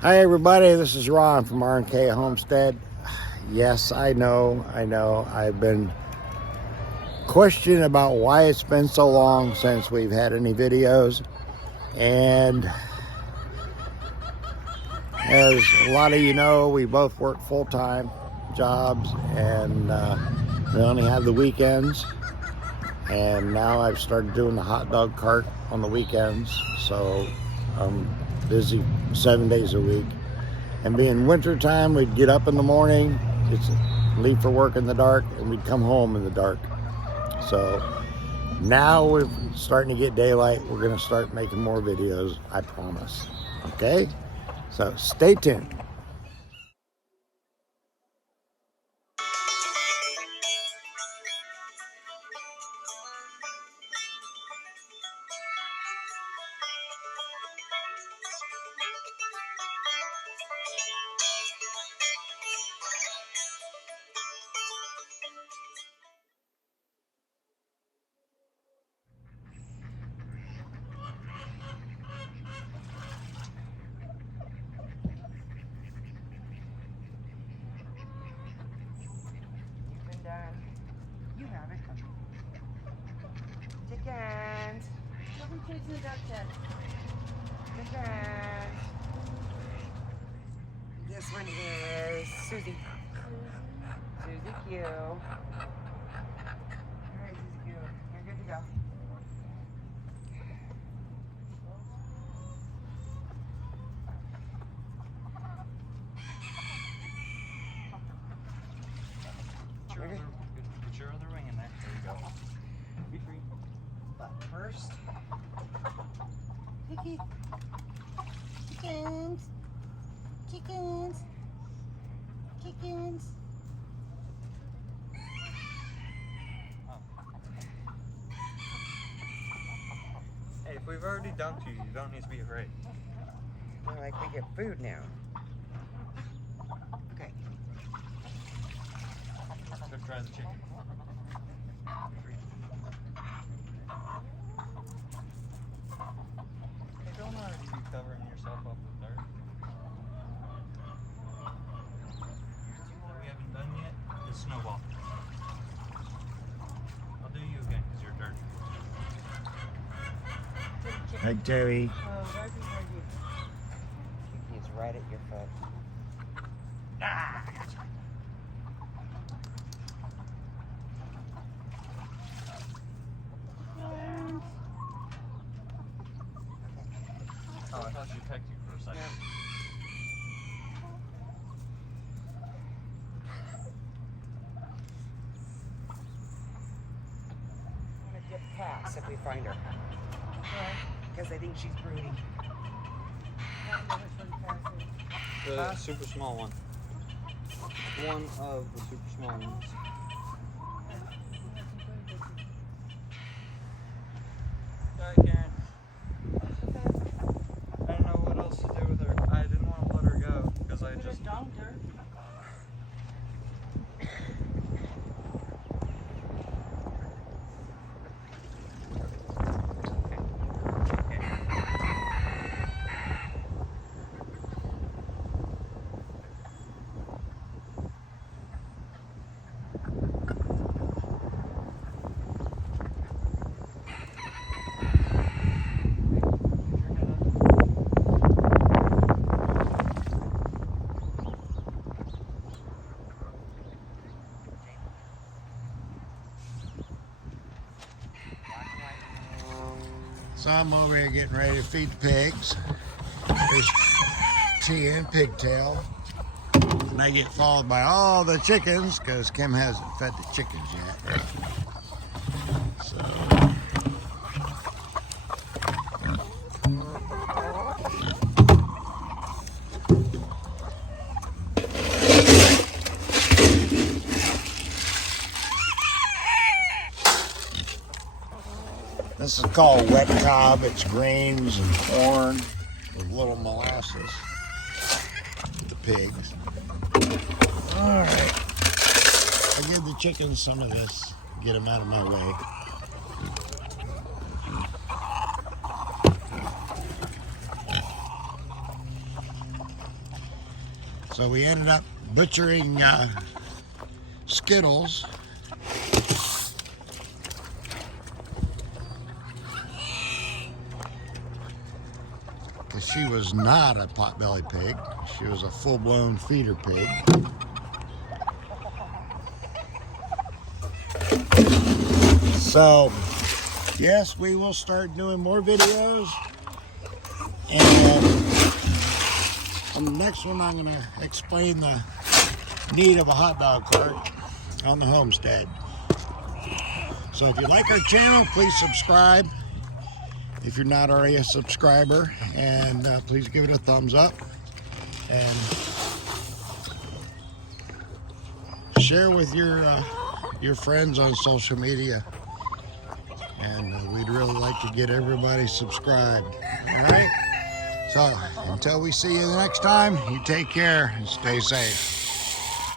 Hi everybody, this is Ron from R&K Homestead. Yes, I know. I've been questioning about why it's been so long since we've had any videos. And as a lot of you know, we both work full-time jobs and we only have the weekends. And now I've started doing the hot dog cart on the weekends. So I'm busy 7 days a week. And being winter time, we'd get up in the morning, leave for work in the dark, and we'd come home in the dark. So now we're starting to get daylight. We're going to start making more videos, I promise. Okay? So stay tuned. You have it. Chickens. Welcome to the duck tent. Chickens. This one is Susie. Susie Q. Alright, Susie Q. You're good to go. Put your other wing in there. There you go. Be free. But first, Vicky. Chickens. Chickens. Chickens. Hey, if we've already dunked you, you don't need to be afraid. More like we get food now. Okay. Go try the chicken. Hey, don't already be covering yourself up with dirt. What we haven't done yet is snowball. I'll do you again because you're dirty. Hi, Terry. He's right at your foot. Ah, I got you. Oh, I thought she pecked you for a second. Yeah. I'm gonna dip Cass if we find her. Because I think she's brooding. The super small one. One of the super small ones. Alright, Karen. I don't know what else to do with her. I didn't want to let her go because I just dunked her. So I'm over here getting ready to feed the pigs. There's Tia and Pigtail. And I get followed by all the chickens because Kim hasn't fed the chickens yet. So this is called wet cob. It's grains and corn with little molasses for the pigs. All right. I give the chickens some of this, get them out of my way. So we ended up butchering Skittles. Because she was not a potbelly pig. She was a full-blown feeder pig. So, yes, we will start doing more videos. And on the next one, I'm going to explain the need of a hot dog cart on the homestead. So if you like our channel, please subscribe if you're not already a subscriber, and please give it a thumbs up and share with your friends on social media. And we'd really like to get everybody subscribed. All right? So until we see you the next time, you take care and stay safe.